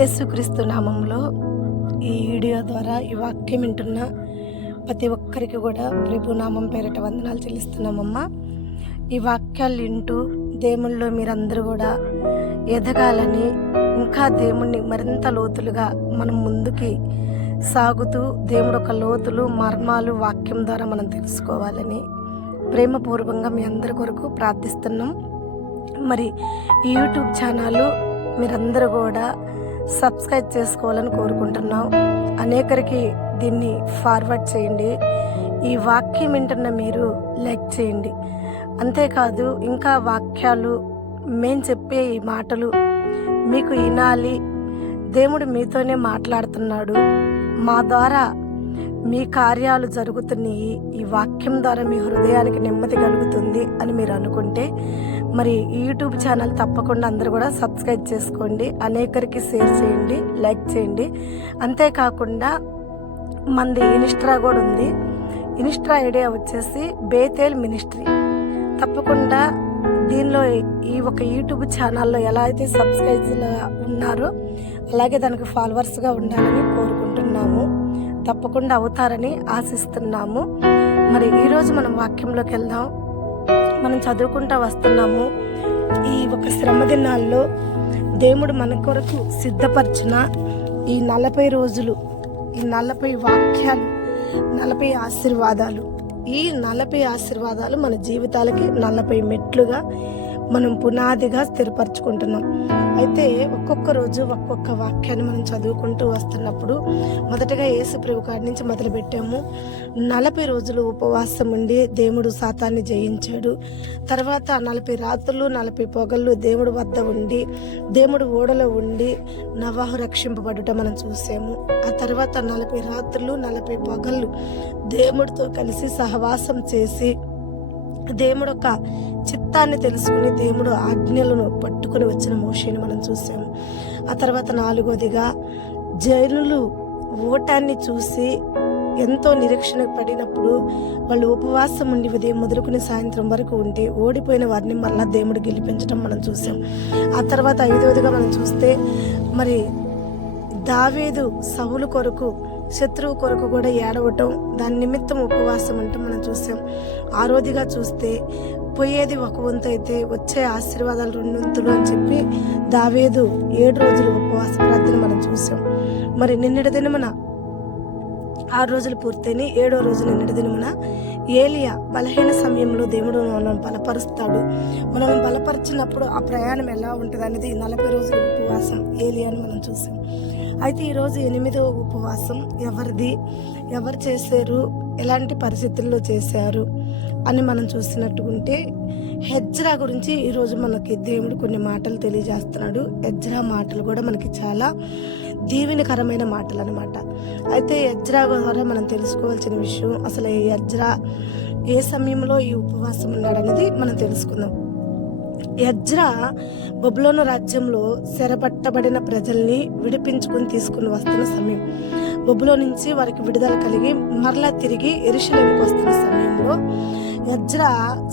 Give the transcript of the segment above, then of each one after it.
యేసుక్రీస్తు నామంలో ఈ వీడియో ద్వారా ఈ వాక్యం వింటున్న ప్రతి ఒక్కరికి కూడా ప్రభు నామం పేరిట వందనాలు చెల్లిస్తున్నామమ్మా. ఈ వాక్యాలు వింటూ దేవుళ్ళలో మీరందరూ కూడా ఎదగాలని, ఇంకా దేవుణ్ణి మరింత లోతులుగా మనం ముందుకి సాగుతూ దేవుడు ఒక లోతులు మర్మాలు వాక్యం ద్వారా మనం తెలుసుకోవాలని ప్రేమపూర్వకంగా మీ అందరి కొరకు ప్రార్థిస్తున్నాం. మరి ఈ యూట్యూబ్ ఛానల్ మీరందరూ కూడా సబ్స్క్రైబ్ చేసుకోవాలని కోరుకుంటున్నాం. అనేకరికి దీన్ని ఫార్వర్డ్ చేయండి. ఈ వాక్యం వింటున్న మీరు లైక్ చేయండి. అంతేకాదు, ఇంకా వాక్యాలు మేము చెప్పే ఈ మాటలు మీకు వినాలి, దేవుడు మీతోనే మాట్లాడుతున్నాడు, మా ద్వారా మీ కార్యాలు జరుగుతున్నాయి, ఈ వాక్యం ద్వారా మీ హృదయానికి నెమ్మది కలుగుతుంది అని మీరు అనుకుంటే మరి ఈ యూట్యూబ్ ఛానల్ తప్పకుండా అందరూ కూడా సబ్స్క్రైబ్ చేసుకోండి. అనేకరికి షేర్ చేయండి, లైక్ చేయండి. అంతేకాకుండా మనది ఇన్స్టా కూడా ఉంది. ఇన్స్టా ఐడియా వచ్చేసి బేతేల్ మినిస్ట్రీ. తప్పకుండా దీనిలో ఈ ఒక యూట్యూబ్ ఛానల్లో ఎలా అయితే సబ్స్క్రైబ్గా ఉన్నారో అలాగే దానికి ఫాలోవర్స్గా ఉండాలని కోరుకుంటున్నాము. తప్పకుండా అవుతారని ఆశిస్తున్నాము. మరి ఈరోజు మనం వాక్యంలోకి వెళ్దాం. మనం చదువుకుంటూ వస్తున్నాము. ఈ ఒక శ్రమ దినాల్లో దేవుడు మన కొరకు సిద్ధపరిచిన ఈ 40 రోజులు, ఈ 40 వాక్యాలు, 40 ఆశీర్వాదాలు, ఈ 40 ఆశీర్వాదాలు మన జీవితాలకి 40 మెట్లుగా మనం పునాదిగా స్థిరపరచుకుంటున్నాం. అయితే ఒక్కొక్క రోజు ఒక్కొక్క వాక్యాన్ని మనం చదువుకుంటూ వస్తున్నప్పుడు మొదటగా యేసు ప్రభు కాడి నుంచి మొదలు పెట్టాము. 40 రోజులు ఉపవాసం ఉండి దేవుడు సాతాన్ని జయించాడు. తర్వాత 40 రాత్రులు 40 పొగళ్ళు దేవుడు వద్ద ఉండి, దేవుడు ఓడలో ఉండి నోవహు రక్షింపబడుట మనం చూసాము. ఆ తర్వాత 40 రాత్రులు 40 పొగళ్ళు దేవుడితో కలిసి సహవాసం చేసి దేవుడు ఒక చిత్తాన్ని తెలుసుకుని దేవుడు ఆజ్ఞలను పట్టుకుని వచ్చిన మోషేని మనం చూసాము. ఆ తర్వాత 4వదిగా జనులు ఓటాన్ని చూసి ఎంతో నిరీక్షణ పడినప్పుడు వాళ్ళు ఉపవాసం ఉండి ఉదయం మొదలుకుని సాయంత్రం వరకు ఉండి ఓడిపోయిన వారిని మళ్ళా దేవుడు గెలిపించడం మనం చూసాం. ఆ తర్వాత 5వదిగా మనం చూస్తే మరి దావీదు సౌలు కొరకు, శత్రువు కొరకు కూడా ఏడవటం, దాని నిమిత్తం ఉపవాసం అంటే మనం చూసాం. 6వదిగా చూస్తే పోయేది ఒక వంతు అయితే వచ్చే ఆశీర్వాదాలు 2 వంతులు అని చెప్పి దావీదు 7 రోజులు ఉపవాస ప్రార్థన మనం చూసాం. మరి నిన్నటి దినమున 6 రోజులు పూర్తయిన 7వ రోజు నిన్నటి దినమున ఏలియా బలహీన సమయంలో దేవుడు మనం బలపరుస్తాడు. మనం బలపరిచినప్పుడు ఆ ప్రయాణం ఎలా ఉంటుంది అనేది 40 రోజుల ఉపవాసం ఏలియాని మనం చూసాం. అయితే ఈరోజు 8వ ఉపవాసం ఎవరిది, ఎవరు చేశారు, ఎలాంటి పరిస్థితుల్లో చేశారు అని మనం చూసినట్టుకుంటే ఎజ్రా గురించి ఈరోజు మనకి దేవుడు కొన్ని మాటలు తెలియజేస్తున్నాడు. ఎజ్రా మాటలు కూడా మనకి చాలా దీవెనకరమైన మాటలు అనమాట. అయితే ఎజ్రా ద్వారా మనం తెలుసుకోవాల్సిన విషయం, అసలు ఈ ఎజ్రా ఏ సమయంలో ఈ ఉపవాసం ఉన్నాడు అనేది మనం తెలుసుకుందాం. ఎజ్రా బబులోను రాజ్యంలో చెరపట్టబడిన ప్రజల్ని విడిపించుకుని తీసుకుని వస్తున్న సమయం, బబులో నుంచి వారికి విడుదల కలిగి మరలా తిరిగి యెరూషలేముకు వస్తున్న సమయంలో ఎజ్రా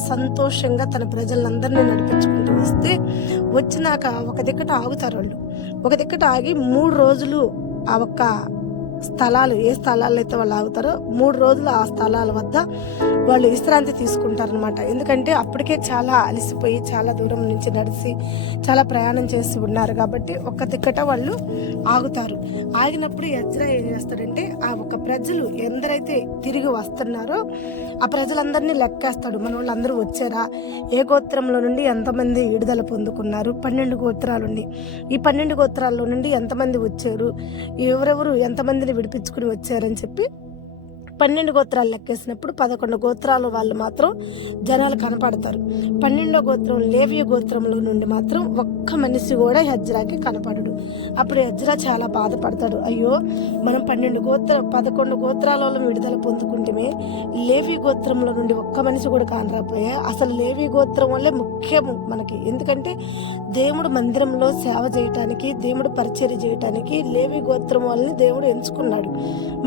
సంతోషంగా తన ప్రజలందరినీ నడిపించుకుంటూ వస్తే వచ్చినాక ఒక దిక్కట ఆగుతారు. వాళ్ళు ఒక దిక్కట ఆగి 3 రోజులు ఆ ఒక్క స్థలాలు, ఏ స్థలాల్లో అయితే వాళ్ళు ఆగుతారో 3 రోజులు ఆ స్థలాల వద్ద వాళ్ళు విశ్రాంతి తీసుకుంటారనమాట. ఎందుకంటే అప్పటికే చాలా అలసిపోయి చాలా దూరం నుంచి నడిచి చాలా ప్రయాణం చేసి ఉన్నారు కాబట్టి ఒక్క దిక్కట వాళ్ళు ఆగుతారు. ఆగినప్పుడు ఎజ్రా ఏం చేస్తాడంటే ఆ ఒక్క ప్రజలు ఎందరైతే తిరిగి వస్తున్నారో ఆ ప్రజలందరినీ లెక్కేస్తాడు. మన వాళ్ళందరూ వచ్చారా, ఏ గోత్రంలో నుండి ఎంతమంది విడుదల పొందుకున్నారు, 12 గోత్రాలుండి ఈ 12 గోత్రాల్లో నుండి ఎంతమంది వచ్చారు, ఎవరెవరు ఎంతమందిని విడిపించుకుని వచ్చారని చెప్పి 12 గోత్రాలు లెక్కేసినప్పుడు 11 గోత్రాల వాళ్ళు మాత్రం జనాలు కనపడతారు. 12వ గోత్రం లేవి గోత్రంలో నుండి మాత్రం ఒక్క మనిషి కూడా ఎజ్రాకి కనపడడు. అప్పుడు ఎజ్రా చాలా బాధపడతాడు. అయ్యో, మనం 11 గోత్రాలలో విడుదల పొందుకుంటే లేవి గోత్రంలో నుండి ఒక్క మనిషి కూడా కానరాపోయా. అసలు లేవి గోత్రం వల్లే ముఖ్యము మనకి. ఎందుకంటే దేవుడు మందిరంలో సేవ చేయటానికి, దేవుడు పరిచర్య చేయటానికి లేవి గోత్రం వాళ్ళని దేవుడు ఎంచుకున్నాడు.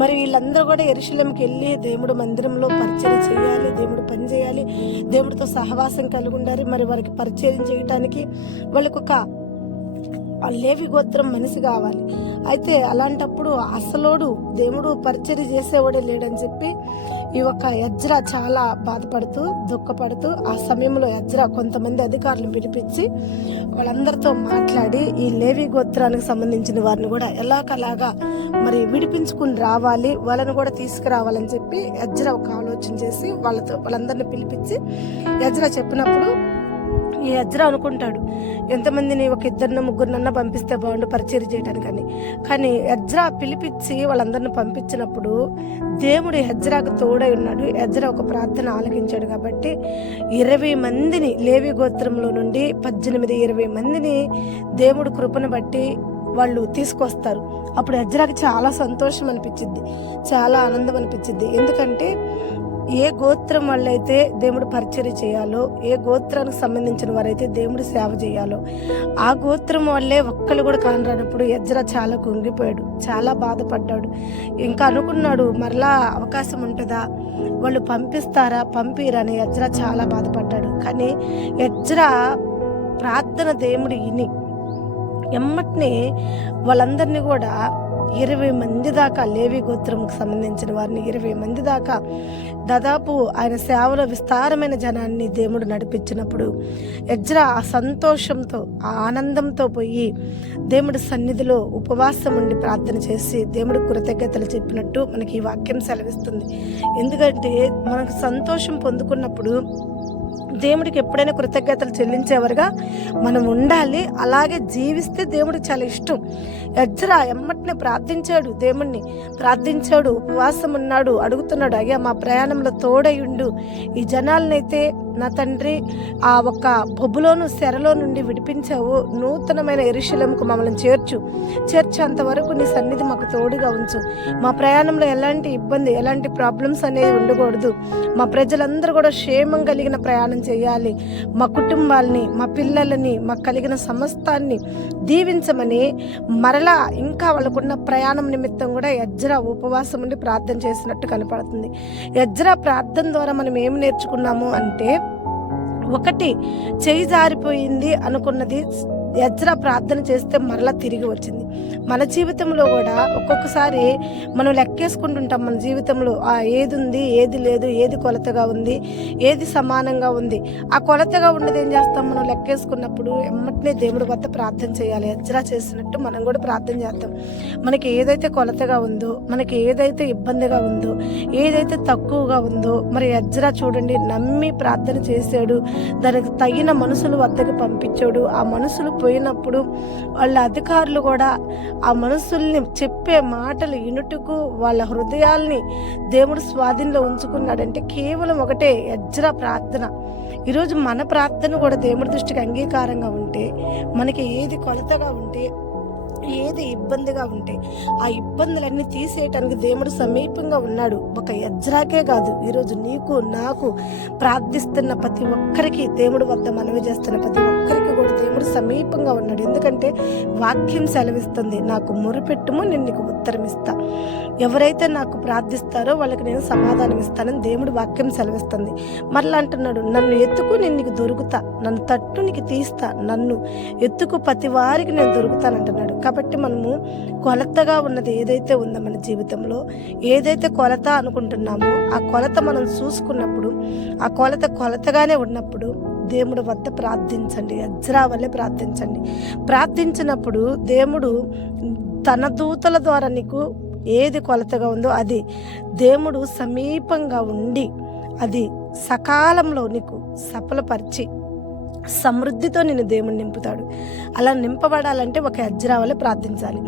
మరి వీళ్ళందరూ కూడా యెరూషలేముకి వెళ్ళి దేవుడు మందిరంలో పరిచర్య చేయాలి, దేవుడు పని చేయాలి, దేవుడితో సహవాసం కలిగి ఉండాలి. మరి వారికి పరిచర్య చేయటానికి వాళ్ళకి ఒక లేవి గోత్రం మనిషి కావాలి. అయితే అలాంటప్పుడు అసలోడు దేవుడు పరిచర్య చేసేవాడే లేడని చెప్పి ఈ యొక్క ఎజ్రా చాలా బాధపడుతూ దుఃఖపడుతూ ఆ సమయంలో ఎజ్రా కొంతమంది అధికారులను పిలిపించి వాళ్ళందరితో మాట్లాడి ఈ లేవి గోత్రానికి సంబంధించిన వారిని కూడా ఎలాగలాగా మరి విడిపించుకుని రావాలి, వాళ్ళని కూడా తీసుకురావాలని చెప్పి ఎజ్రా ఒక ఆలోచన చేసి వాళ్ళందరిని పిలిపించి ఎజ్రా చెప్పినప్పుడు ఈ ఎజ్రా అనుకుంటాడు, ఎంతమందిని ఒక ఇద్దరిని ముగ్గురినన్నా పంపిస్తే బాగుండు పరిచర్య చేయడానికని. కానీ ఎజ్రా పిలిపించి వాళ్ళందరిని పంపించినప్పుడు దేవుడు ఎజ్రాకు తోడై ఉన్నాడు. ఎజ్రా ఒక ప్రార్థన ఆలకించాడు కాబట్టి 20 మందిని లేవి గోత్రంలో నుండి 18-20 మందిని దేవుడు కృపను బట్టి వాళ్ళు తీసుకొస్తారు. అప్పుడు ఎజ్రాకి చాలా సంతోషం అనిపించింది, చాలా ఆనందం అనిపించింది. ఎందుకంటే ఏ గోత్రం వాళ్ళైతే దేవుడు పరిచర్య చేయాలో, ఏ గోత్రానికి సంబంధించిన వారైతే దేవుడు సేవ చేయాలో ఆ గోత్రం వాళ్ళే ఒక్కళ్ళు కూడా కానరానప్పుడు ఎజ్రా చాలా కుంగిపోయాడు, చాలా బాధపడ్డాడు. ఇంకా అనుకున్నాడు మరలా అవకాశం ఉంటుందా, వాళ్ళు పంపిస్తారా పంపిరని ఎజ్రా చాలా బాధపడ్డాడు. కానీ ఎజ్రా ప్రార్థన దేవుడు విని ఎమ్మటినే వాళ్ళందరినీ కూడా 20 మంది దాకా లేవి గోత్రంకి సంబంధించిన వారిని 20 మంది దాకా దాదాపు ఆయన సేవలో విస్తారమైన జనాన్ని దేవుడు నడిపించినప్పుడు ఎజ్రా ఆ సంతోషంతో ఆ ఆనందంతో పోయి దేవుడి సన్నిధిలో ఉపవాసం ఉండి ప్రార్థన చేసి దేవుడి కృతజ్ఞతలు చెప్పినట్టు మనకి ఈ వాక్యం సెలవిస్తుంది. ఎందుకంటే మనకు సంతోషం పొందుకున్నప్పుడు దేవుడికి ఎప్పుడైనా కృతజ్ఞతలు చెల్లించేవారుగా మనం ఉండాలి, అలాగే జీవిస్తే దేవుడికి చాలా ఇష్టం. ఎజ్రా ఎమ్మటినే ప్రార్థించాడు, దేవుణ్ణి ప్రార్థించాడు, ఉపవాసం ఉన్నాడు, అడుగుతున్నాడు, అయ్యా మా ప్రయాణంలో తోడయుండు, ఈ జనాలనైతే నా తండ్రి ఆ ఒక్క బొబ్బులోను శరలో నుండి విడిపించావు, నూతనమైన యెరూషలేముకు మమ్మల్ని చేర్చేంతవరకు నీ సన్నిధి మాకు తోడుగా ఉంచు, మా ప్రయాణంలో ఎలాంటి ఇబ్బంది ఎలాంటి ప్రాబ్లమ్స్ అనేవి ఉండకూడదు, మా ప్రజలందరూ కూడా క్షేమం కలిగిన ప్రయాణం చేయాలి, మా కుటుంబాలని మా పిల్లలని మాకు కలిగిన సమస్తాన్ని దీవించమని మరలా ఇంకా వాళ్ళకున్న ప్రయాణం నిమిత్తం కూడా ఎజ్రా ఉపవాసం ఉండి ప్రార్థన చేసినట్టు కనపడుతుంది. ఎజ్రా ప్రార్థన ద్వారా మనం ఏమి నేర్చుకున్నాము అంటే, ఒకటి చేయి జారిపోయింది అనుకున్నది ఎజ్రా ప్రార్థన చేస్తే మరలా తిరిగి వచ్చింది. మన జీవితంలో కూడా ఒక్కొక్కసారి మనం లెక్కేసుకుంటుంటాం మన జీవితంలో ఏది ఉంది ఏది లేదు, ఏది కొలతగా ఉంది ఏది సమానంగా ఉంది. ఆ కొలతగా ఉన్నది ఏం చేస్తాం, మనం లెక్కేసుకున్నప్పుడు ఎమ్మటినే దేవుడి వద్ద ప్రార్థన చేయాలి. ఎజ్రా చేసినట్టు మనం కూడా ప్రార్థన చేద్దాం. మనకి ఏదైతే కొలతగా ఉందో, మనకి ఏదైతే ఇబ్బందిగా ఉందో, ఏదైతే తక్కువగా ఉందో, మరి ఎజ్రా చూడండి నమ్మి ప్రార్థన చేశాడు, దానికి తగిన మనుషుల వద్దకు పంపించాడు. ఆ మనుషులు పోయినప్పుడు వాళ్ళ అధికారులు కూడా ఆ మనుషుల్ని చెప్పే మాటలు వినుటకు వాళ్ళ హృదయాల్ని దేవుడు స్వాధీనంలో ఉంచుకున్నాడంటే కేవలం ఒకటే, ఎజ్రా ప్రార్థన. ఈరోజు మన ప్రార్థన కూడా దేవుడి దృష్టికి అంగీకారంగా ఉంటే, మనకి ఏది కొలతగా ఉంటే, ఏది ఇబ్బందిగా ఉంటే ఆ ఇబ్బందులన్నీ తీసేయటానికి దేవుడు సమీపంగా ఉన్నాడు. ఒక ఎజ్రాకే కాదు, ఈరోజు నీకు నాకు ప్రార్థిస్తున్న ప్రతి ఒక్కరికి దేవుడి వద్ద మనవి చేస్తున్న ప్రతి ఒక్కరికి కూడా దేవుడు సమీపంగా ఉన్నాడు. ఎందుకంటే వాక్యం సెలవిస్తుంది, నాకు మొరుపెట్టుము నేను నీకు ఉత్తరం ఇస్తా, ఎవరైతే నాకు ప్రార్థిస్తారో వాళ్ళకి నేను సమాధానం ఇస్తానని దేవుడు వాక్యం సెలవిస్తుంది. మరలా అంటున్నాడు, నన్ను ఎత్తుకు నేను నీకు దొరుకుతా, నన్ను తట్టు నీకు తీస్తా, నన్ను ఎత్తుకు ప్రతి వారికి నేను దొరుకుతానంటున్నాడు. కాబట్టి మనము కొలతగా ఉన్నది ఏదైతే ఉందో మన జీవితంలో, ఏదైతే కొలత అనుకుంటున్నామో ఆ కొలత మనం చూసుకున్నప్పుడు, ఆ కొలతగానే ఉన్నప్పుడు దేవుడు వద్ద ప్రార్థించండి. ఎజ్రా వల్లే ప్రార్థించండి. ప్రార్థించినప్పుడు దేవుడు తన దూతల ద్వారా నీకు ఏది కొలతగా ఉందో అది దేవుడు సమీపంగా ఉండి అది సకాలంలో నీకు సఫలపరిచి సమృద్ధితో నిన్ను దేవుడు నింపుతాడు. అలా నింపబడాలంటే ఒక ఎజ్రా వలె ప్రార్థించాలి.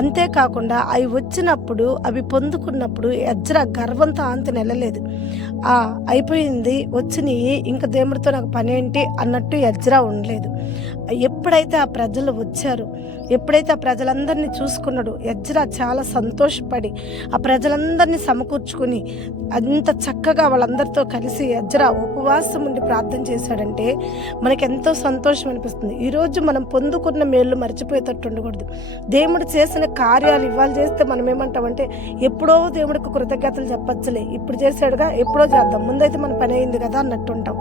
అంతేకాకుండా అవి వచ్చినప్పుడు అవి పొందుకున్నప్పుడు ఎజ్రా గర్వంతో ఆంతి నెలలేదు. అయిపోయింది వచ్చినాయి, ఇంకా దేవుడితో నాకు పని ఏంటి అన్నట్టు ఎజ్రా ఉండలేదు. ఎప్పుడైతే ఆ ప్రజలు వచ్చారు, ఎప్పుడైతే ఆ ప్రజలందరినీ చూసుకున్నాడు, ఎజ్రా చాలా సంతోషపడి ఆ ప్రజలందరినీ సమకూర్చుకుని అంత చక్కగా వాళ్ళందరితో కలిసి ఎజ్రా ఉపవాసం ఉండి ప్రార్థన చేశాడంటే మనకి ఎంతో సంతోషం అనిపిస్తుంది. ఈరోజు మనం పొందుకున్న మేళ్ళు మర్చిపోయేటట్టు ఉండకూడదు. దేవుడు చేసిన కార్యాలు ఇవాళ చేస్తే మనం ఏమంటామంటే, ఎప్పుడో దేవుడికి కృతజ్ఞతలు చెప్పచ్చులే, ఇప్పుడు చేశాడుగా ఎప్పుడో చేద్దాం, ముందైతే మన పని అయింది కదా అన్నట్టు ఉంటాం.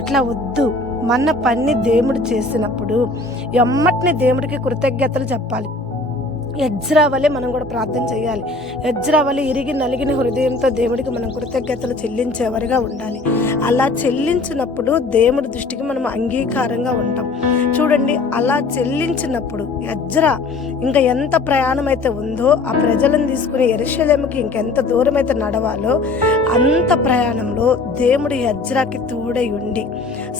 అట్లా వద్దు. మన పని దేవుడు చేసినప్పుడు ఎమ్మటిని దేవుడికి కృతజ్ఞతలు చెప్పాలి. ఎజ్రా వలె మనం కూడా ప్రార్థన చేయాలి. ఎజ్రా వలె ఇరిగి నలిగిన హృదయంతో దేవుడికి మనం కృతజ్ఞతలు చెల్లించేవారుగా ఉండాలి. అలా చెల్లించినప్పుడు దేవుడి దృష్టికి మనం అంగీకారంగా ఉంటాం. చూడండి, అలా చెల్లించినప్పుడు ఎజ్రా ఇంకా ఎంత ప్రయాణం అయితే ఉందో ఆ ప్రజలను తీసుకుని యెరూషలేముకి ఇంకెంత దూరం అయితే నడవాలో అంత ప్రయాణంలో దేవుడు ఎజ్రాకి తోడై ఉండి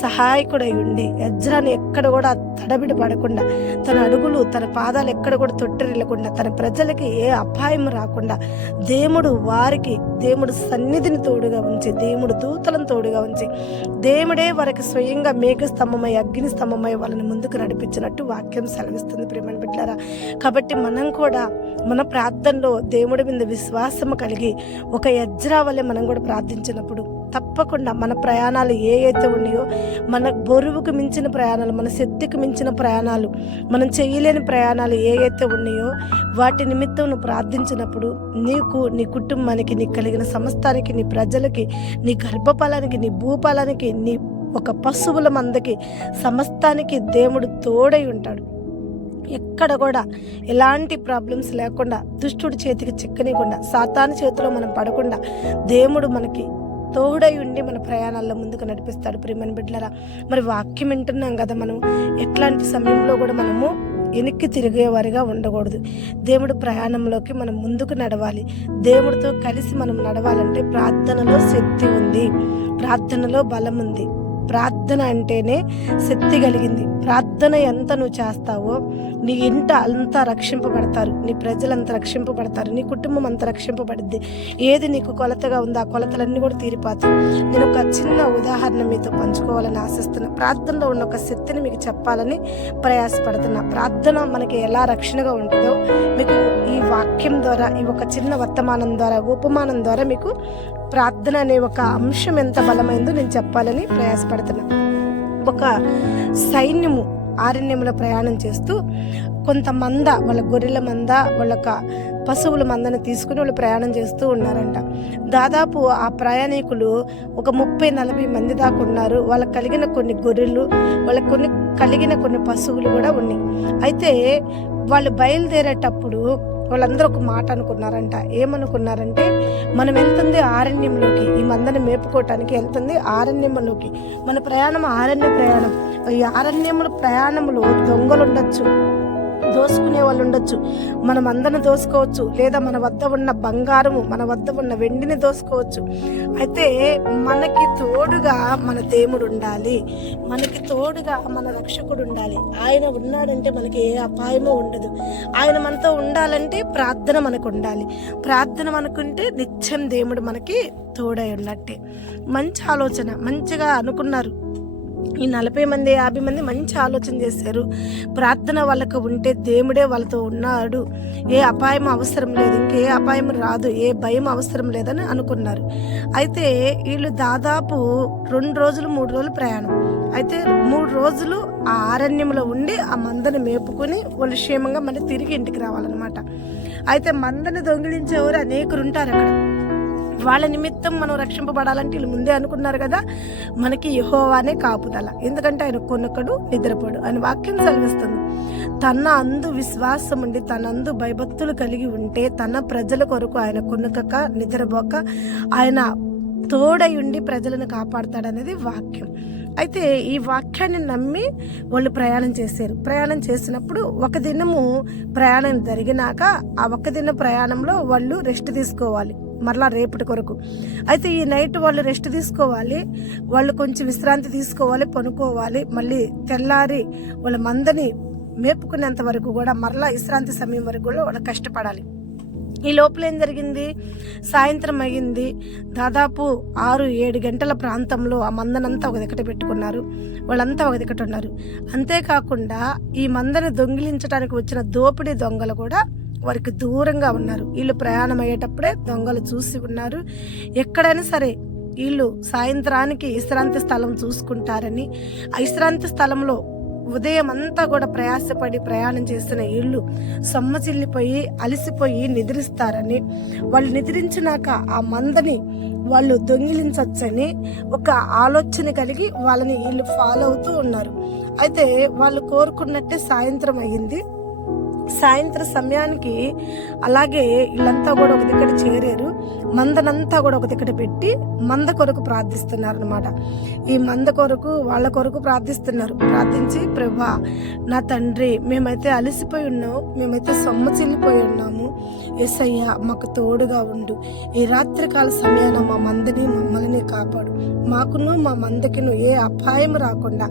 సహాయకుడై ఉండి ఎజ్రాని ఎక్కడ కూడా తడబిడి పడకుండా, తన అడుగులు తన పాదాలు ఎక్కడ కూడా తొట్టిల్లకుండా, తన ప్రజలకి ఏ అపాయం రాకుండా దేవుడు సన్నిధిని తోడుగా ఉంచి, దేవుడు దూతలను తోడుగా ఉంచి, దేవుడే వారికి స్వయంగా మేఘస్తంభమై అగ్ని స్తంభమై వాళ్ళని ముందుకు నడిపించినట్టు వాక్యం సెలవిస్తుంది ప్రియమైన బిడ్డలారా. కాబట్టి మనం కూడా మన ప్రార్థనలో దేవుడి మీద విశ్వాసము కలిగి ఒక ఎజ్రా వలె మనం కూడా ప్రార్థించినప్పుడు తప్పకుండా మన ప్రయాణాలు ఏ అయితే ఉన్నాయో, మన బరువుకు మించిన ప్రయాణాలు, మన శక్తికి మించిన ప్రయాణాలు, మనం చేయలేని ప్రయాణాలు ఏ అయితే ఉన్నాయో వాటి నిమిత్తం నువ్వు ప్రార్థించినప్పుడు నీకు, నీ కుటుంబానికి, నీకు కలిగిన సమస్తానికి, నీ ప్రజలకి, నీ గర్భఫలానికి, నీ భూఫలానికి, నీ ఒక పశువుల మందకి, సమస్తానికి దేవుడు తోడై ఉంటాడు. ఎక్కడ కూడా ఎలాంటి ప్రాబ్లమ్స్ లేకుండా, దుష్టుడి చేతికి చిక్కనీయకుండా, సాతాను చేతిలో మనం పడకుండా దేవుడు మనకి తోడై ఉండి మన ప్రయాణాల్లో ముందుకు నడిపిస్తాడు ప్రియమైన బిడ్డలారా. మరి వాక్యం వింటున్నాం కదా, మనం ఎట్లాంటి సమయంలో కూడా మనము వెనక్కి తిరిగేవారిగా ఉండకూడదు. దేవుడు ప్రయాణంలోకి మనం ముందుకు నడవాలి. దేవుడితో కలిసి మనం నడవాలంటే ప్రార్థనలో శక్తి ఉంది, ప్రార్థనలో బలం ఉంది. ప్రార్థన అంటేనే శక్తి కలిగింది. ప్రార్థన ఎంత నువ్వు చేస్తావో నీ ఇంట అంతా రక్షింపబడతారు, నీ ప్రజలంతా రక్షింపబడతారు, నీ కుటుంబం అంతా రక్షింపబడుద్ది. ఏది నీకు కొలతగా ఉందో ఆ కొలతలన్నీ కూడా తీరిపోతాయి. నేను ఒక చిన్న ఉదాహరణ మీతో పంచుకోవాలని ఆశిస్తున్నా. ప్రార్థనలో ఉన్న ఒక శక్తిని మీకు చెప్పాలని ప్రయాసపడుతున్నా. ప్రార్థన మనకి ఎలా రక్షణగా ఉంటుందో మీకు ఈ వాక్యం ద్వారా, ఈ ఒక చిన్న వర్తమానం ద్వారా, ఉపమానం ద్వారా మీకు ప్రార్థన అనే ఒక అంశం ఎంత బలమైందో నేను చెప్పాలని ప్రయాసపడుతున్నా. ఒక సైన్యము ఆరణ్యంలో ప్రయాణం చేస్తూ కొంత మంద, వాళ్ళ గొర్రెల మంద, వాళ్ళ పశువుల మందని తీసుకుని వాళ్ళు ప్రయాణం చేస్తూ ఉన్నారంట. దాదాపు ఆ ప్రయాణికులు ఒక 30-40 మంది దాకా ఉన్నారు. వాళ్ళకి కలిగిన కొన్ని గొర్రెలు, వాళ్ళకి కలిగిన కొన్ని పశువులు కూడా ఉన్నాయి. అయితే వాళ్ళు బయలుదేరేటప్పుడు వాళ్ళందరూ ఒక మాట అనుకున్నారంట. ఏమనుకున్నారంటే, మనం వెళ్తుంది ఆరణ్యంలోకి, ఈ మందని మేపుకోవటానికి వెళ్తుంది ఆరణ్యంలోకి. మన ప్రయాణం ఆరణ్య ప్రయాణం. ఈ ఆరణ్యముల ప్రయాణంలో దొంగలు ఉండొచ్చు, దోసుకునే వాళ్ళు ఉండొచ్చు, మనం అందరిని దోసుకోవచ్చు, లేదా మన వద్ద ఉన్న బంగారము, మన వద్ద ఉన్న వెండిని దోసుకోవచ్చు. అయితే మనకి తోడుగా మన దేవుడు ఉండాలి, మనకి తోడుగా మన రక్షకుడు ఉండాలి. ఆయన ఉన్నాడంటే మనకి ఏ అపాయమూ ఉండదు. ఆయన మనతో ఉండాలంటే ప్రార్థన మనకు ఉండాలి. ప్రార్థన మనకుంటే నిత్యం దేవుడు మనకి తోడై ఉన్నట్టే. మంచి ఆలోచన, మంచిగా అనుకున్నారు. ఈ 40 మంది 50 మంది మంచి ఆలోచన చేశారు. ప్రార్థన వాళ్ళకు ఉంటే దేవుడే వాళ్ళతో ఉన్నాడు, ఏ అపాయం అవసరం లేదు, ఇంకే అపాయం రాదు, ఏ భయం అవసరం లేదని అనుకున్నారు. అయితే వీళ్ళు దాదాపు 2 రోజులు 3 రోజులు ప్రయాణం. అయితే 3 రోజులు ఆ ఆరణ్యంలో ఉండి ఆ మందని మేపుకొని వాళ్ళు క్షేమంగా మళ్ళీ తిరిగి ఇంటికి రావాలన్నమాట. అయితే మందని దొంగిలించేవారు అనేకులు ఉంటారు అక్కడ. వాళ్ళ నిమిత్తం మనం రక్షింపబడాలంటే వీళ్ళు ముందే అనుకున్నారు కదా, మనకి యెహోవానే కాపుదల, ఎందుకంటే ఆయన కొనకడు నిద్రపోడు అని వాక్యం సెలవిస్తుంది. తన అందు విశ్వాసం ఉండి, తన అందు భయభక్తులు కలిగి ఉంటే తన ప్రజల కొరకు ఆయన కొనకక నిద్రపోక ఆయన తోడై ఉండి ప్రజలను కాపాడతాడనేది వాక్యం. అయితే ఈ వాక్యాన్ని నమ్మి వాళ్ళు ప్రయాణం చేశారు. ప్రయాణం చేసినప్పుడు ఒక దినము ప్రయాణం జరిగినాక ఆ ఒక దిన ప్రయాణంలో వాళ్ళు రెస్ట్ తీసుకోవాలి మరలా రేపటి కొరకు. అయితే ఈ నైట్ వాళ్ళు రెస్ట్ తీసుకోవాలి, వాళ్ళు కొంచెం విశ్రాంతి తీసుకోవాలి, పనుకోవాలి. మళ్ళీ తెల్లారి వాళ్ళ మందని మేపుకునేంత వరకు కూడా మరలా విశ్రాంతి సమయం వరకు కూడా వాళ్ళు కష్టపడాలి. ఈ లోపల ఏం జరిగింది, సాయంత్రం అయ్యింది. దాదాపు 6-7 గంటల ప్రాంతంలో ఆ మందనంతా ఒక దిక్కట పెట్టుకున్నారు, వాళ్ళంతా ఒక దిక్కట ఉన్నారు. అంతేకాకుండా ఈ మందని దొంగిలించడానికి వచ్చిన దోపిడీ దొంగలు కూడా వారికి దూరంగా ఉన్నారు. వీళ్ళు ప్రయాణం అయ్యేటప్పుడే దొంగలు చూసి ఉన్నారు. ఎక్కడైనా సరే వీళ్ళు సాయంత్రానికి విశ్రాంతి స్థలం చూసుకుంటారని, ఆ విశ్రాంతి స్థలంలో ఉదయం అంతా కూడా ప్రయాసపడి ప్రయాణం చేస్తున్న ఇల్లు సొమ్మసిల్లిపోయి అలసిపోయి నిద్రిస్తారని, వాళ్ళు నిద్రించినాక ఆ మందని వాళ్ళు దొంగిలించవచ్చని ఒక ఆలోచన కలిగి వాళ్ళని వీళ్ళు ఫాలో అవుతూ ఉన్నారు. అయితే వాళ్ళు కోరుకున్నట్టే సాయంత్రం అయ్యింది. సాయంత్రం సమయానికి అలాగే వీళ్ళంతా కూడా ఒక దగ్గర చేరారు. మందనంతా కూడా ఒక దగ్గర పెట్టి మంద కొరకు ప్రార్థిస్తున్నారు అనమాట. ఈ మంద కొరకు వాళ్ళ కొరకు ప్రార్థిస్తున్నారు. ప్రార్థించి, ప్రభా నా తండ్రి, మేమైతే అలసిపోయి ఉన్నాము, మేమైతే సొమ్మసిల్లిపోయి ఉన్నాము, యేసయ్య మాకు తోడుగా ఉండు, ఈ రాత్రికాల సమయాన మా మందని మమ్మల్ని కాపాడు, మాకును మా మందకిను ఏ అపాయం రాకుండా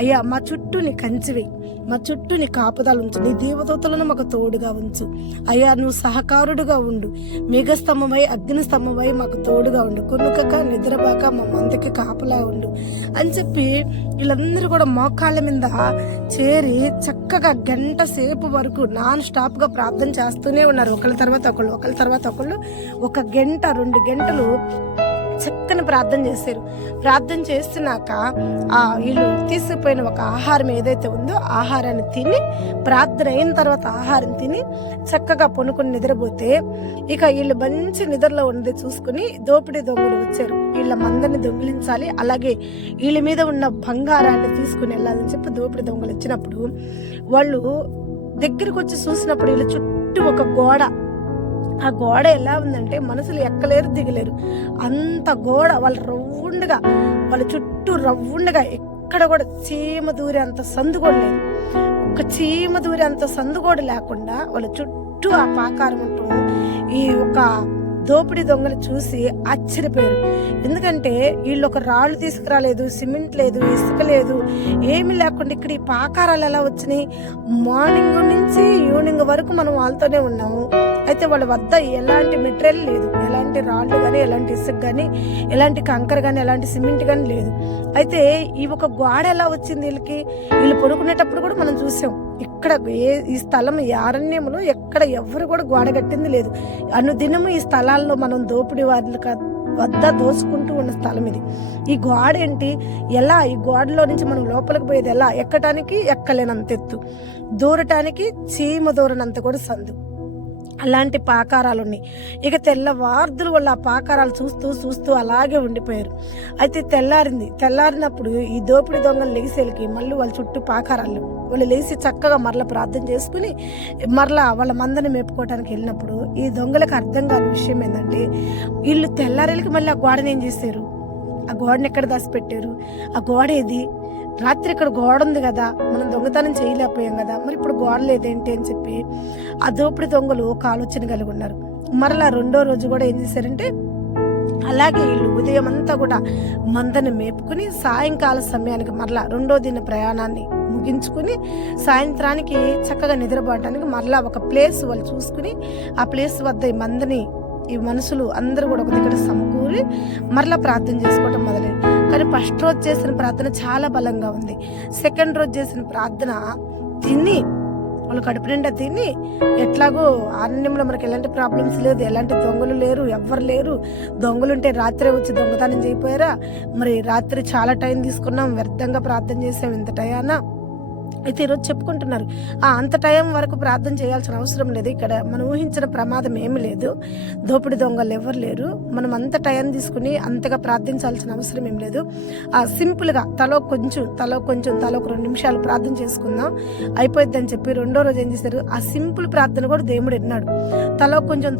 అయ్యా మా చుట్టూ నీ కంచివి, మా చుట్టూ నీ కాపుదలు ఉంచు, నీ దేవదూతలను మాకు తోడుగా ఉంచు అయ్యా, నువ్వు సహకారుడుగా ఉండు, మేఘస్తంభమై అగ్నిస్తంభమై మాకు తోడుగా ఉండు, కొనుకక నిద్రబాక మా మందకి కాపలా ఉండు అని చెప్పి వీళ్ళందరూ కూడా మోకాళ్ళ మీద చేరి చక్కగా గంట సేపు వరకు నాన్ స్టాప్ గా ప్రార్థన చేస్తూనే ఉన్నారు. ఒకళ్ళ తర్వాత ఒకళ్ళు 1 గంట 2 గంటలు చక్కని ప్రార్థన చేశారు. ప్రార్థన చేస్తున్నాక వీళ్ళు తీసుకుపోయిన ఒక ఆహారం ఏదైతే ఉందో ఆహారాన్ని తిని, ప్రార్థన అయిన తర్వాత ఆహారం తిని చక్కగా పొనుకొని నిద్రపోతే, ఇక వీళ్ళు మంచి నిద్రలో ఉన్నది చూసుకుని దోపిడీ దొంగలు వచ్చారు. వీళ్ళ మందని దొంగిలించాలి, అలాగే వీళ్ళ మీద ఉన్న బంగారాన్ని తీసుకుని వెళ్ళాలని చెప్పి దోపిడీ దొంగలు వచ్చినప్పుడు వాళ్ళు దగ్గరకు వచ్చి చూసినప్పుడు వీళ్ళ చుట్టూ ఒక గోడ, ఆ గోడ ఎలా ఉందంటే మనుషులు ఎక్కలేరు దిగలేరు అంత గోడ. వాళ్ళ చుట్టూ రవ్వుండగా ఎక్కడ కూడా చీమ దూరే అంత సందు కూడా లేదు. ఒక చీమ దూరే అంత సందు కూడా లేకుండా వాళ్ళ చుట్టూ ఆ పాకారం ఉంటుంది. ఈ ఒక దోపిడీ దొంగలు చూసి ఆశ్చర్యపోయారు. ఎందుకంటే వీళ్ళు ఒక రాళ్ళు తీసుకురాలేదు, సిమెంట్ లేదు, ఇసుక లేదు, ఏమి లేకుండా ఇక్కడ ఈ పాకారాలు ఎలా వచ్చినాయి? మార్నింగ్ నుంచి ఈవినింగ్ వరకు మనం వాళ్ళతోనే ఉన్నాము. అయితే వాళ్ళ వద్ద ఎలాంటి మెటీరియల్ లేదు, ఎలాంటి రాళ్ళు కానీ, ఎలాంటి ఇసుక కానీ, ఎలాంటి కంకర కానీ, ఎలాంటి సిమెంట్ కానీ లేదు. అయితే ఈ ఒక గోడ ఎలా వచ్చింది వీళ్ళకి? వీళ్ళు పడుకునేటప్పుడు కూడా మనం చూసాం, ఇక్కడ ఈ స్థలం ఈ అరణ్యంలో ఎక్కడ ఎవరు కూడా గోడ కట్టింది లేదు. అనుదినము ఈ స్థలాల్లో మనం దోపిడీ వాళ్ళ వద్ద దోచుకుంటూ ఉన్న స్థలం ఇది. ఈ గోడ ఏంటి? ఎలా ఈ గోడలో నుంచి మనం లోపలికి పోయేది ఎలా? ఎక్కటానికి ఎక్కలేనంత ఎత్తు, దూరటానికి చీమ దూరనంత కూడా సందు, అలాంటి పాకారాలు ఉన్నాయి. ఇక తెల్లవార్దులు వాళ్ళు ఆ పాకారాలు చూస్తూ అలాగే ఉండిపోయారు. అయితే తెల్లారినప్పుడు ఈ దోపిడీ దొంగలు లెగిసేలకి మళ్ళీ వాళ్ళ చుట్టూ పాకారాలు వాళ్ళు లేచి చక్కగా మరలా ప్రార్థన చేసుకుని మరలా వాళ్ళ మందని మేపుకోవటానికి వెళ్ళినప్పుడు ఈ దొంగలకు అర్థం కాని విషయం ఏంటంటే, వీళ్ళు తెల్లారేలకి మళ్ళీ ఆ గోడని ఏం చేశారు? ఆ గోడని ఎక్కడ దాచిపెట్టారు? ఆ గోడ ఏది? రాత్రి ఇక్కడ గోడ ఉంది కదా, మనం దొంగతనం చేయలేకపోయాం కదా, మరి ఇప్పుడు గోడ లేదేంటి అని చెప్పి ఆ దోపిడీ దొంగలు ఒక ఆలోచన కలిగి ఉన్నారు. మరలా 2వ రోజు కూడా ఏం చేశారంటే, అలాగే వీళ్ళు ఉదయం అంతా కూడా మందని మేపుకుని సాయంకాల సమయానికి మరలా 2వ దిన ప్రయాణాన్ని ముగించుకుని సాయంత్రానికి చక్కగా నిద్రపోవడానికి మరలా ఒక ప్లేస్ వాళ్ళు చూసుకుని ఆ ప్లేస్ వద్ద ఈ మందని ఈ మనుషులు అందరూ కూడా ఒక దగ్గర సమకూరి మరలా ప్రార్థన చేసుకోవటం మొదలైంది. కానీ ఫస్ట్ రోజు చేసిన ప్రార్థన చాలా బలంగా ఉంది. సెకండ్ రోజు చేసిన ప్రార్థన తిని వాళ్ళు కడుపు నిండా తిని, ఎట్లాగో అరణ్యంలో మనకి ఎలాంటి ప్రాబ్లమ్స్ లేదు, ఎలాంటి దొంగలు లేరు, ఎవ్వరు లేరు, దొంగలుంటే రాత్రే వచ్చి దొంగతనం చేయిపోయారా, మరి రాత్రి చాలా టైం తీసుకున్నాం, వ్యర్థంగా ప్రార్థన చేసాం, ఇంత టయానా. అయితే ఈరోజు చెప్పుకుంటున్నారు, అంత టైం వరకు ప్రార్థన చేయాల్సిన అవసరం లేదు, ఇక్కడ మనం ఊహించిన ప్రమాదం ఏమి లేదు, దోపిడీ దొంగలు ఎవరు లేరు, మనం అంత టైం తీసుకుని అంతగా ప్రార్థించాల్సిన అవసరం ఏం లేదు, సింపుల్గా తలో కొంచెం ఒక 2 నిమిషాలు ప్రార్థన చేసుకుందాం అయిపోద్దని చెప్పి 2వ రోజు ఏం చేశారు? ఆ సింపుల్ ప్రార్థన కూడా దేవుడు విన్నాడు. తలో కొంచెం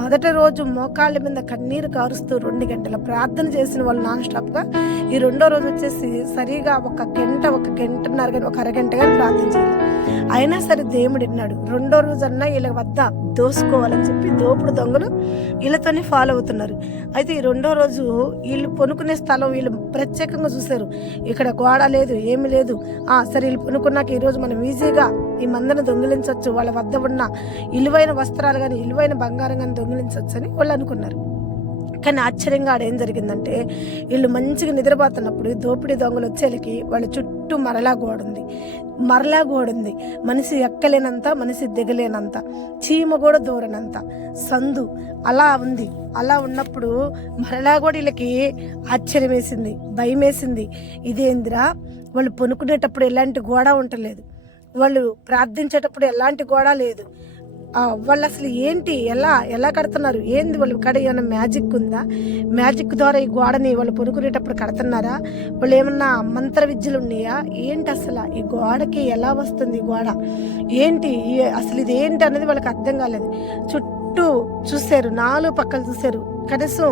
మొదటి రోజు మోకాళ్ళ మీద కన్నీరు కారుస్తూ 2 గంటల ప్రార్థన చేసిన వాళ్ళు నాన్ స్టాప్గా ఈ 2వ రోజు వచ్చేసి సరిగా 1 గంట 1.5 గంట 1 అరగంట కానీ ప్రార్థన చేయాలి. అయినా సరే దేవుడు విన్నాడు. 2వ రోజు అన్నా వీళ్ళ వద్ద దోసుకోవాలని చెప్పి దోపుడు దొంగలు వీళ్ళతోనే ఫాలో అవుతున్నారు. అయితే ఈ 2వ రోజు వీళ్ళు పొనుకునే స్థలం వీళ్ళు ప్రత్యేకంగా చూశారు. ఇక్కడ గోడ లేదు, ఏమి లేదు. సరే వీళ్ళు పొనుకున్నాక ఈరోజు మనం ఈజీగా ఈ మందను దొంగిలించవచ్చు, వాళ్ళ వద్ద ఉన్న విలువైన వస్త్రాలు కానీ విలువైన బంగారం కానీ దొంగిలించవచ్చు అని వాళ్ళు అనుకున్నారు. కానీ ఆశ్చర్యంగా ఆడేం జరిగిందంటే, వీళ్ళు మంచిగా నిద్రపోతున్నప్పుడు దోపిడీ దొంగలు వచ్చేళ్ళకి వాళ్ళ చుట్టూ మరలా గోడ ఉంది, మనిషి ఎక్కలేనంత, మనిషి దిగలేనంత, చీమ కూడా దూరనంత సందు అలా ఉంది. అలా ఉన్నప్పుడు మరలా కూడా వీళ్ళకి ఆశ్చర్యం వేసింది, భయం వేసింది. ఇదేందిరా, వాళ్ళు పనుకునేటప్పుడు ఎలాంటి గోడ ఉండలేదు, వాళ్ళు ప్రార్థించేటప్పుడు ఎలాంటి గోడ లేదు. వాళ్ళు అసలు ఏంటి, ఎలా కడుతున్నారు, ఏంది వాళ్ళు కడ ఏమన్నా మ్యాజిక్ ఉందా? మ్యాజిక్ ద్వారా ఈ గోడని వాళ్ళు పనుకునేటప్పుడు కడుతున్నారా? వాళ్ళు ఏమన్నా మంత్ర విద్యలు ఉన్నాయా ఏంటి? అసలు ఈ గోడకి ఎలా వస్తుంది ఈ గోడ ఏంటి, అసలు ఇది ఏంటి అనేది వాళ్ళకి అర్థం కాలేదు. చుట్టూ చూశారు, 4 పక్కలు చూశారు, కనీసం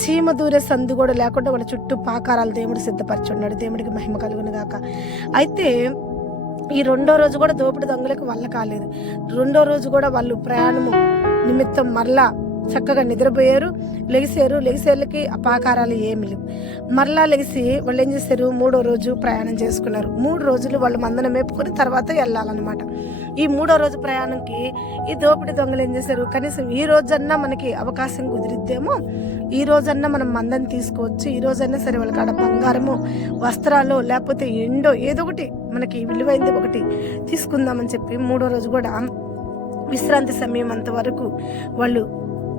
చీమ దూరే సందు కూడా లేకుండా వాళ్ళ చుట్టూ పాకారాలు దేవుడు సిద్ధపరచున్నాడు. దేవుడికి మహిమ కలుగును గాక. అయితే ఈ 2వ రోజు కూడా దోపిడి దొంగలకు వల్ల కాలేదు. 2వ రోజు కూడా వాళ్ళు ప్రయాణము నిమిత్తం మరలా చక్కగా నిద్రపోయారు. లెగిసేళ్ళకి అపాకారాలు ఏమి లేవు. మరలా లెగిసి వాళ్ళు ఏం చేశారు, 3వ రోజు ప్రయాణం చేసుకున్నారు. 3 రోజులు వాళ్ళు మందన మేపుకొని తర్వాత వెళ్ళాలన్నమాట. ఈ 3వ రోజు ప్రయాణంకి ఈ దోపిడి దొంగలు ఏం చేశారు, కనీసం ఈ రోజన్నా మనకి అవకాశం కుదిరిద్దేమో, ఈ రోజన్నా మనం మందని తీసుకోవచ్చు, ఈ రోజన్నా సరే వాళ్ళ కాడ బంగారము, వస్త్రాలు, లేకపోతే ఎండో ఏదో ఒకటి మనకి విలువైంది ఒకటి తీసుకుందామని చెప్పి 3వ రోజు కూడా విశ్రాంతి సమయం అంతవరకు వాళ్ళు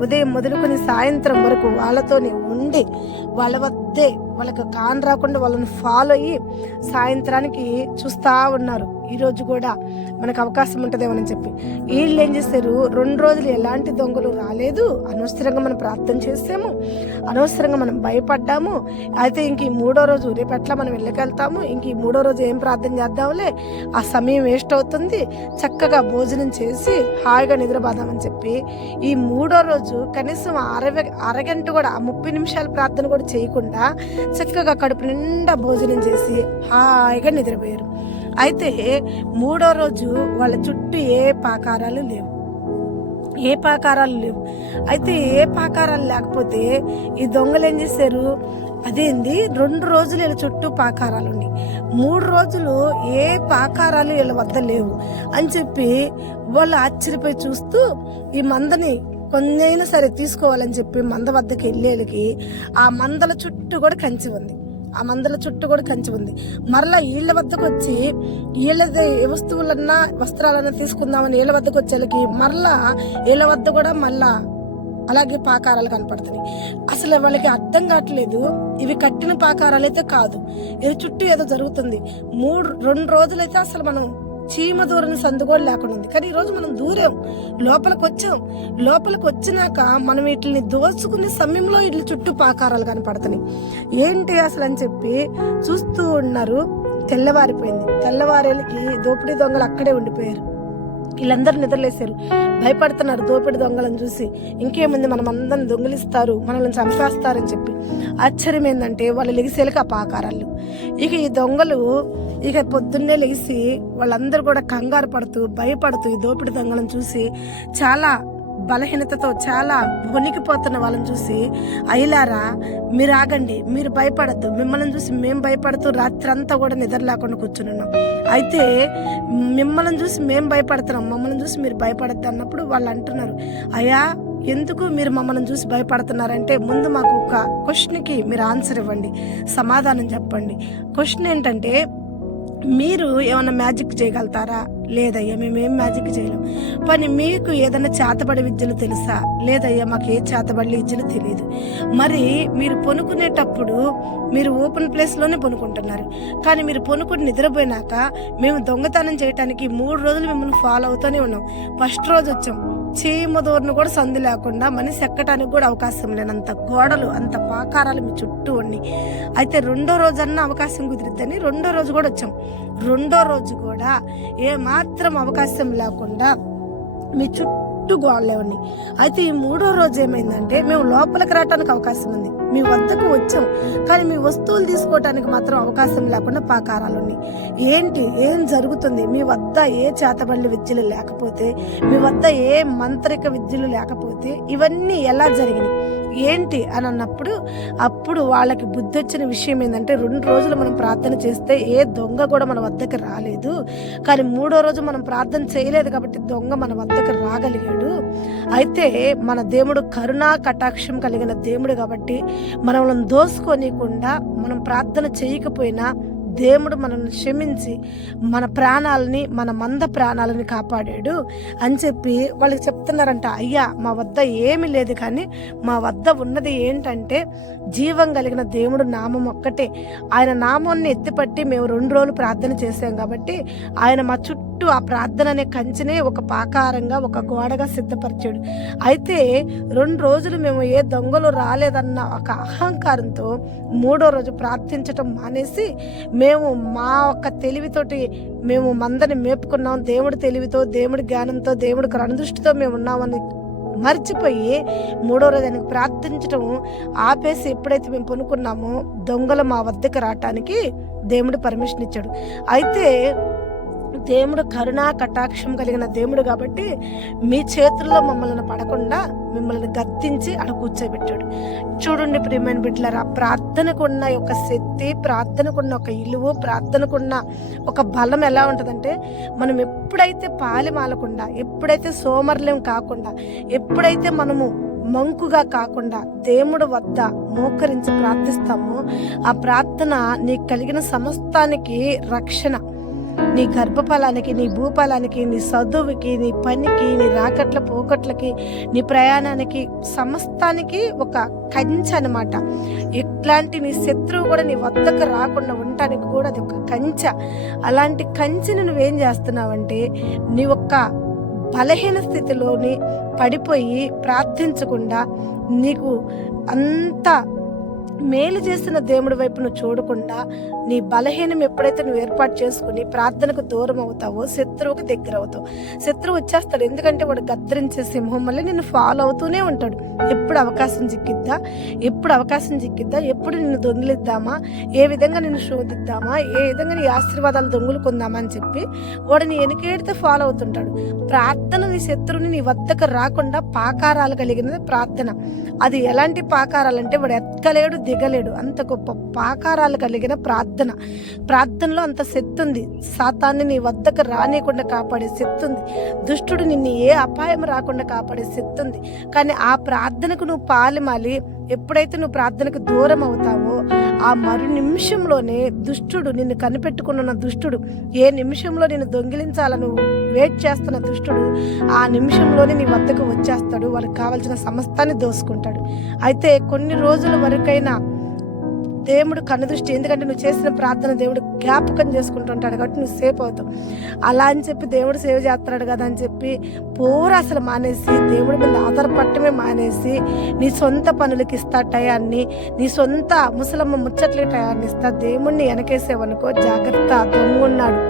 ఉదయం మొదలుకొని సాయంత్రం వరకు వాళ్ళతోనే ఉండి వాళ్ళ వద్దే వాళ్ళకి కాన్ రాకుండా వాళ్ళని ఫాలో అయ్యి సాయంత్రానికి చూస్తూ ఉన్నారు. ఈరోజు కూడా మనకు అవకాశం ఉంటుందేమని చెప్పి వీళ్ళు ఏం చేశారు, 2 రోజులు ఎలాంటి దొంగలు రాలేదు. అనవసరంగా మనం ప్రార్థన చేసాము, అనవసరంగా మనం భయపడ్డాము. అయితే ఇంక ఈ 3వ రోజు రేపు ఎట్లా మనం వెళ్ళకెళ్తాము, ఇంక ఈ 3వ రోజు ఏం ప్రార్థన చేద్దాంలే, ఆ సమయం వేస్ట్ అవుతుంది, చక్కగా భోజనం చేసి హాయిగా నిద్రపోదామని చెప్పి ఈ 3వ రోజు కనీసం అరగంట కూడా 30 నిమిషాల ప్రార్థన కూడా చేయకుండా చక్కగా కడుపు నిండా భోజనం చేసి హాయిగా నిద్రపోయారు. అయితే 3వ రోజు వాళ్ళ చుట్టూ ఏ పాకారాలు లేవు. అయితే ఏ పాకారాలు లేకపోతే ఈ దొంగలు ఏం చేశారు, అదేంది 2 రోజులు వీళ్ళ చుట్టూ పాకారాలు ఉన్నాయి, 3 రోజులు ఏ పాకారాలు వీళ్ళ వద్ద లేవు అని చెప్పి వాళ్ళు ఆశ్చర్యపోయి చూస్తూ ఈ మందని కొన్నైనా సరే తీసుకోవాలని చెప్పి మంద వద్దకు వెళ్ళేళ్ళకి ఆ మందల చుట్టూ కూడా కంచి ఉంది. మరలా వీళ్ళ వద్దకు వచ్చి వీళ్ళది ఏ వస్తువులన్నా వస్త్రాలన్నా తీసుకుందామని వీళ్ళ వద్దకు వచ్చేళ్ళకి మరలా వీళ్ళ వద్ద కూడా మళ్ళా అలాగే పాకారాలు కనపడుతున్నాయి. అసలు వాళ్ళకి అర్థం కావట్లేదు, ఇవి కట్టిన పాకారాలు అయితే కాదు, ఇది చుట్టూ ఏదో జరుగుతుంది. 2 రోజులైతే అసలు మనం చీమ దూరని సందుగోలు లేకుండా ఉంది. కానీ ఈరోజు మనం దూరం లోపలికి వచ్చినాక మనం వీటిని దోచుకునే సమయంలో వీటి చుట్టూ పాకారాలు కనపడుతున్నాయి. ఏంటి అసలు అని చెప్పి చూస్తూ ఉన్నారు. తెల్లవారేళ్ళకి దోపిడీ దొంగలు అక్కడే ఉండిపోయారు. వీళ్ళందరూ నిద్రలేశారు, భయపడుతున్నారు దోపిడి దొంగలను చూసి. ఇంకేముంది, మనం అందరిని దొంగిలిస్తారు, మనల్ని చంపేస్తారని చెప్పి. ఆశ్చర్యం ఏంటంటే వాళ్ళు లెగిసేలకు ఆ పాకారాలు. ఇక ఈ దొంగలు పొద్దున్నే లెగిసి వాళ్ళందరూ కూడా కంగారు పడుతూ భయపడుతూ ఈ దోపిడి దొంగలను చూసి చాలా బలహీనతతో చాలా వణికిపోతున్న వాళ్ళని చూసి, అయ్యలారా మీరు ఆగండి, మీరు భయపడద్దు, మిమ్మల్ని చూసి మేము భయపడుతూ రాత్రంతా కూడా నిద్ర లేకుండా కూర్చుని ఉన్నాం. అయితే మిమ్మల్ని చూసి మేము భయపడుతున్నాం, మమ్మల్ని చూసి మీరు భయపడద్దు అన్నప్పుడు వాళ్ళు అంటున్నారు, అయ్యా ఎందుకు మీరు మమ్మల్ని చూసి భయపడుతున్నారంటే, ముందు మాకు ఒక క్వశ్చన్కి మీరు ఆన్సర్ ఇవ్వండి, సమాధానం చెప్పండి. క్వశ్చన్ ఏంటంటే, మీరు ఏమన్నా మ్యాజిక్ చేయగలుగుతారా? లేదయ్యా మేమేం మ్యాజిక్ చేయలేం. పని మీకు ఏదైనా చేతబడి విద్యలు తెలుసా? లేదయ్యా మాకు ఏ చేతబడి విద్యలు తెలియదు. మరి మీరు పనుకునేటప్పుడు మీరు ఓపెన్ ప్లేస్లోనే పనుకుంటున్నారు, కానీ మీరు పనుకుని నిద్రపోయినాక మేము దొంగతనం చేయడానికి 3 రోజులు మిమ్మల్ని ఫాలో అవుతూనే ఉన్నాం. ఫస్ట్ రోజు వచ్చాం, చీమ దూరను కూడా సందు లేకుండా మనిషి ఎక్కడానికి కూడా అవకాశం లేనంత గోడలు, అంత పాకారాలు మీ చుట్టూ ఉన్నాయి. అయితే 2వ రోజన్నా అవకాశం కుదిరిద్దని 2వ రోజు కూడా వచ్చాం. 2వ రోజు కూడా ఏ మాత్రం అవకాశం లేకుండా మీ చుట్టూ గోడలే ఉన్నాయి. అయితే ఈ 3వ రోజు ఏమైందంటే, మేము లోపలికి రావడానికి అవకాశం ఉంది, మీ వద్దకు వచ్చాం, కానీ మీ వస్తువులు తీసుకోవటానికి మాత్రం అవకాశం లేకుండా పాకారాలు ఉన్నాయి. ఏం జరుగుతుంది? మీ వద్ద ఏ చేతబడి విద్యలు లేకపోతే, మీ వద్ద ఏ మంత్రిక విద్యలు లేకపోతే ఇవన్నీ ఎలా జరిగినాయి ఏంటి అని అన్నప్పుడు, అప్పుడు వాళ్ళకి బుద్ధి వచ్చిన విషయం ఏంటంటే, 2 రోజులు మనం ప్రార్థన చేస్తే ఏ దొంగ కూడా మన వద్దకు రాలేదు, కానీ 3వ రోజు మనం ప్రార్థన చేయలేదు కాబట్టి దొంగ మన వద్దకు రాగలిగాడు. అయితే మన దేవుడు కరుణా కటాక్షం కలిగిన దేవుడు కాబట్టి మనల్ని దోసుకోనికుండా, మనం ప్రార్థన చేయకపోయినా దేవుడు మనల్ని క్షమించి మన ప్రాణాలని, మన మంద ప్రాణాలని కాపాడాడు అని చెప్పి వాళ్ళకి చెప్తున్నారంట. అయ్యా, మా వద్ద ఏమీ లేదు, కానీ మా వద్ద ఉన్నది ఏంటంటే జీవం కలిగిన దేవుడు నామం ఒక్కటే. ఆయన నామాన్ని ఎత్తిపట్టి మేము 2 రోజులు ప్రార్థన చేశాం కాబట్టి ఆయన మా చుట్టూ ఆ ప్రార్థన అనే కంచెనే ఒక పాకారంగా, ఒక గోడగా సిద్ధపరిచాడు. అయితే 2 రోజులు మేము ఏ దొంగలు రాలేదన్న ఒక అహంకారంతో 3వ రోజు ప్రార్థించటం మానేసి మేము మా ఒక్క తెలివితోటి మేము మందని మేపుకున్నాం, దేవుడి తెలివితో, దేవుడి జ్ఞానంతో, దేవుడి కనుదృష్టితో మేము ఉన్నామని మర్చిపోయి 3వ రోజు ఆయనకు ప్రార్థించటం ఆపేసి ఎప్పుడైతే మేము పనుకున్నామో దొంగలు మా వద్దకు రావటానికి దేవుడు పర్మిషన్ ఇచ్చాడు. అయితే దేవుడు కరుణా కటాక్షం కలిగిన దేవుడు కాబట్టి మీ చేతుల్లో మమ్మల్ని పడకుండా మిమ్మల్ని గద్దించి అక్కడ కూర్చోబెట్టాడు. చూడండి ప్రియమైన బిడ్డలారా, ప్రార్థనకున్న ఒక శక్తి, ప్రార్థనకున్న ఒక ఇలువ, ప్రార్థనకున్న ఒక బలం ఎలా ఉంటుందంటే, మనం ఎప్పుడైతే పాలిమాలకుండా, ఎప్పుడైతే సోమర్యం కాకుండా, ఎప్పుడైతే మనము మంకుగా కాకుండా దేవుడు వద్ద మోకరించి ప్రార్థిస్తామో ఆ ప్రార్థన నీకు కలిగిన సమస్తానికి రక్షణ. నీ గర్భఫలానికి, నీ భూఫలానికి, నీ చదువుకి, నీ పనికి, నీ రాకట్ల పోకట్లకి, నీ ప్రయాణానికి, సమస్తానికి ఒక కంచె అనమాట. ఇట్లాంటి నీ శత్రువు కూడా నీ వద్దకు రాకుండా ఉండటానికి కూడా అది ఒక కంచె. అలాంటి కంచెని నువ్వేం చేస్తున్నావంటే, నీ ఒక్క బలహీన స్థితిలోని పడిపోయి ప్రార్థించకుండా, నీకు అంత మేలు చేసిన దేవుడి వైపు నువ్వు చూడకుండా నీ బలహీనం ఎప్పుడైతే నువ్వు ఏర్పాటు చేసుకుని ప్రార్థనకు దూరం అవుతావో శత్రువుకి దగ్గర అవుతావు. శత్రువు వచ్చేస్తాడు, ఎందుకంటే వాడు గద్రించే సింహం వల్ల నిన్ను ఫాలో అవుతూనే ఉంటాడు. ఎప్పుడు అవకాశం చిక్కిద్దా, ఎప్పుడు నిన్ను దొంగిలిద్దామా, ఏ విధంగా నిన్ను శోధిద్దామా, ఏ విధంగా నీ ఆశీర్వాదాలు దొంగులుకుందామా అని చెప్పి వాడు నీ వెనుకేడితే ఫాలో అవుతుంటాడు. ప్రార్థన నీ శత్రువుని నీ వద్దకు రాకుండా పాకారాలు కలిగినది ప్రార్థన. అది ఎలాంటి పాకారాలు అంటే, వాడు ఎక్కలేడు, దిగలేడు, అంత గొప్ప పాకారాలు కలిగిన ప్రార్థనలో అంత శక్తి ఉంది. సాతాన్ని నీ వద్దకు రానియకుండా కాపాడే శక్తి ఉంది. దుష్టుడు నిన్ను ఏ అపాయం రాకుండా కాపాడే శక్తి ఉంది. కానీ ఆ ప్రార్థనకు నువ్వు పాలిమాలి ఎప్పుడైతే నువ్వు ప్రార్థనకు దూరం అవుతావో ఆ మరు నిమిషంలోనే దుష్టుడు, నిన్ను కనిపెట్టుకున్న దుష్టుడు, ఏ నిమిషంలో నిన్ను దొంగిలించాలని నువ్వు వెయిట్ చేస్తున్న దుష్టుడు ఆ నిమిషంలోనే నీ వద్దకు వచ్చేస్తాడు. వాళ్ళకి కావాల్సిన సమస్తాన్ని దోసుకుంటాడు. అయితే కొన్ని రోజుల వరకైనా దేవుడు కనుదృష్టి, ఎందుకంటే నువ్వు చేసిన ప్రార్థన దేవుడు జ్ఞాపకం చేసుకుంటుంటాడు కాబట్టి నువ్వు సేఫ్ అవుతావు. అలా అని చెప్పి దేవుడు సేవ చేస్తున్నాడు కదా అని చెప్పి అసలు మానేసి, దేవుడి మీద ఆధారపడటమే మానేసి, నీ సొంత పనులకి ఇస్తా టయాన్ని, నీ సొంత ముసలమ్మ ముచ్చట్లకి టయాన్ని ఇస్తా, దేవుణ్ణి వెనకేసేవనుకో జాగ్రత్త. దొంగున్నాడు,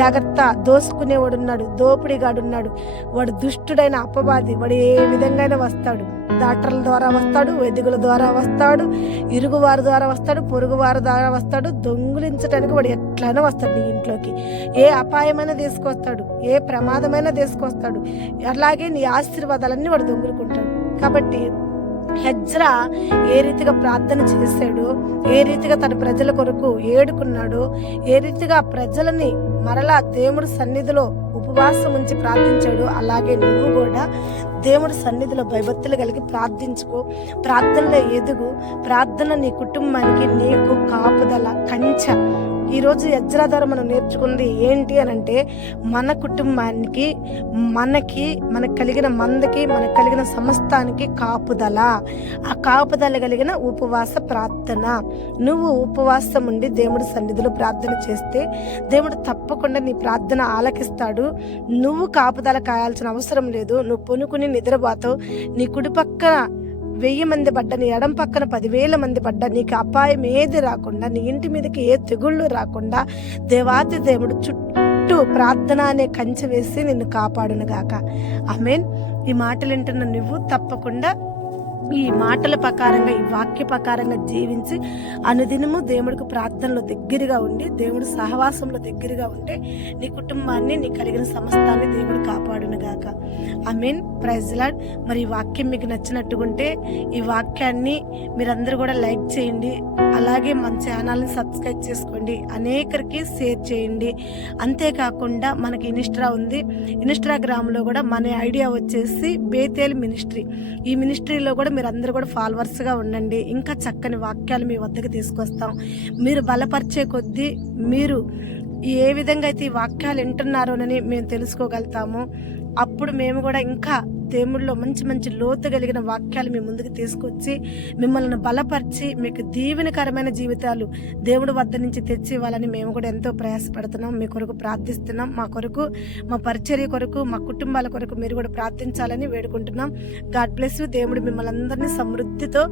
జాగ్రత్త. దోసుకునేవాడున్నాడు, దోపిడిగాడున్నాడు, వాడు దుష్టుడైన అపవాది. వాడు ఏ విధంగా వస్తాడు, డాక్టర్ల ద్వారా వస్తాడు, వైద్యుల ద్వారా వస్తాడు, ఇరుగు వారి ద్వారా వస్తాడు, పొరుగు వారి ద్వారా వస్తాడు. దొంగిలించడానికి వాడు ఎట్లయినా వస్తాడు నీ ఇంట్లోకి. ఏ అపాయమైనా తీసుకొస్తాడు, ఏ ప్రమాదమైనా తీసుకొస్తాడు. అలాగే నీ ఆశీర్వాదాలన్నీ వాడు దొంగిలుకుంటాడు. కాబట్టి హెజ్రా ఏ రీతిగా ప్రార్థన చేశాడు, ఏ రీతిగా తన ప్రజల కొరకు ఏడుకున్నాడు, ఏ రీతిగా ప్రజలని మరలా దేవుడి సన్నిధిలో ఉపవాసం ఉంచి ప్రార్థించాడు, అలాగే నువ్వు కూడా దేవుడి సన్నిధిలో భయభక్తులు కలిగి ప్రార్థించుకో. ప్రార్థనలో ఎదుగు. ప్రార్థన నీ కుటుంబానికి నీకు కాపుదల, కంచె. ఈరోజు యజ్రా ద్వారా మనం నేర్చుకుంది ఏంటి అని అంటే, మన కుటుంబానికి, మనకు కలిగిన మందకి, మనకు కలిగిన సమస్తానికి కాపుదల. ఆ కాపుదల కలిగిన ఉపవాస ప్రార్థన. నువ్వు ఉపవాసం ఉండి దేవుడి సన్నిధిలో ప్రార్థన చేస్తే దేవుడు తప్పకుండా నీ ప్రార్థన ఆలకిస్తాడు. నువ్వు కాపుదల కాయాల్సిన అవసరం లేదు. నువ్వు పొనుకుని నిద్రపోతావు. నీ కుడి పక్కన 1000 మంది పడ్డా, నీ ఎడం పక్కన 10,000 మంది పడ్డా, నీకు అపాయం ఏది రాకుండా, నీ ఇంటి మీదకి ఏ తెగుళ్ళు రాకుండా దేవాతి దేవుడు చుట్టూ ప్రార్థన అనే కంచె వేసి నిన్ను కాపాడునుగాక. ఆమేన్. ఈ మాటలు వింటున్న నువ్వు తప్పకుండా ఈ మాటల ప్రకారంగా, ఈ వాక్య ప్రకారంగా జీవించి అనుదినము దేవుడికి ప్రార్థనలో దగ్గరగా ఉండి, దేవుడి సహవాసంలో దగ్గరగా ఉంటే నీ కుటుంబాన్ని, నీ కలిగిన సమస్తాన్ని దేవుడు కాపాడునుగాక. ఆమేన్. Praise lord. మరి ఈ వాక్యం మీకు నచ్చినట్టుకుంటే ఈ వాక్యాన్ని మీరందరూ కూడా లైక్ చేయండి, అలాగే మన ఛానల్ని సబ్స్క్రైబ్ చేసుకోండి, అనేకరికి షేర్ చేయండి. అంతేకాకుండా మనకి ఇన్స్టా ఉంది, ఇన్స్టాగ్రామ్లో కూడా మన ఐడియా వచ్చేసి బేతేల్ మినిస్ట్రీ. ఈ మినిస్ట్రీలో కూడా మీరు అందరూ కూడా ఫాలోవర్స్గా ఉండండి. ఇంకా చక్కని వాక్యాలు మీ వద్దకు తీసుకొస్తాం. మీరు బలపరిచే కొద్దీ మీరు ఏ విధంగా అయితే ఈ వాక్యాలు వింటున్నారోనని మేము తెలుసుకోగలుగుతాము. అప్పుడు మేము కూడా ఇంకా దేవుళ్ళలో మంచి మంచి లోతు కలిగిన వాక్యాలు మీ ముందుకు తీసుకొచ్చి మిమ్మల్ని బలపరిచి మీకు దీవెనకరమైన జీవితాలు దేవుడి వద్ద నుంచి తెచ్చి ఇవ్వాలని మేము కూడా ఎంతో ప్రయాసపడుతున్నాం. మీ కొరకు ప్రార్థిస్తున్నాం. మా కొరకు, మా పరిచర్య కొరకు, మా కుటుంబాల కొరకు మీరు కూడా ప్రార్థించాలని వేడుకుంటున్నాం. God bless you. దేవుడు మిమ్మల్ని అందరినీ సమృద్ధితో,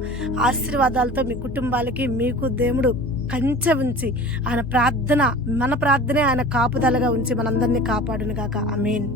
ఆశీర్వాదాలతో మీ కుటుంబాలకి, మీకు దేవుడు కంచె ఉంచి ఆయన ప్రార్థన, మన ప్రార్థనే ఆయన కాపుదలగా ఉంచి మనందరినీ కాపాడును గాక. ఆమేన్.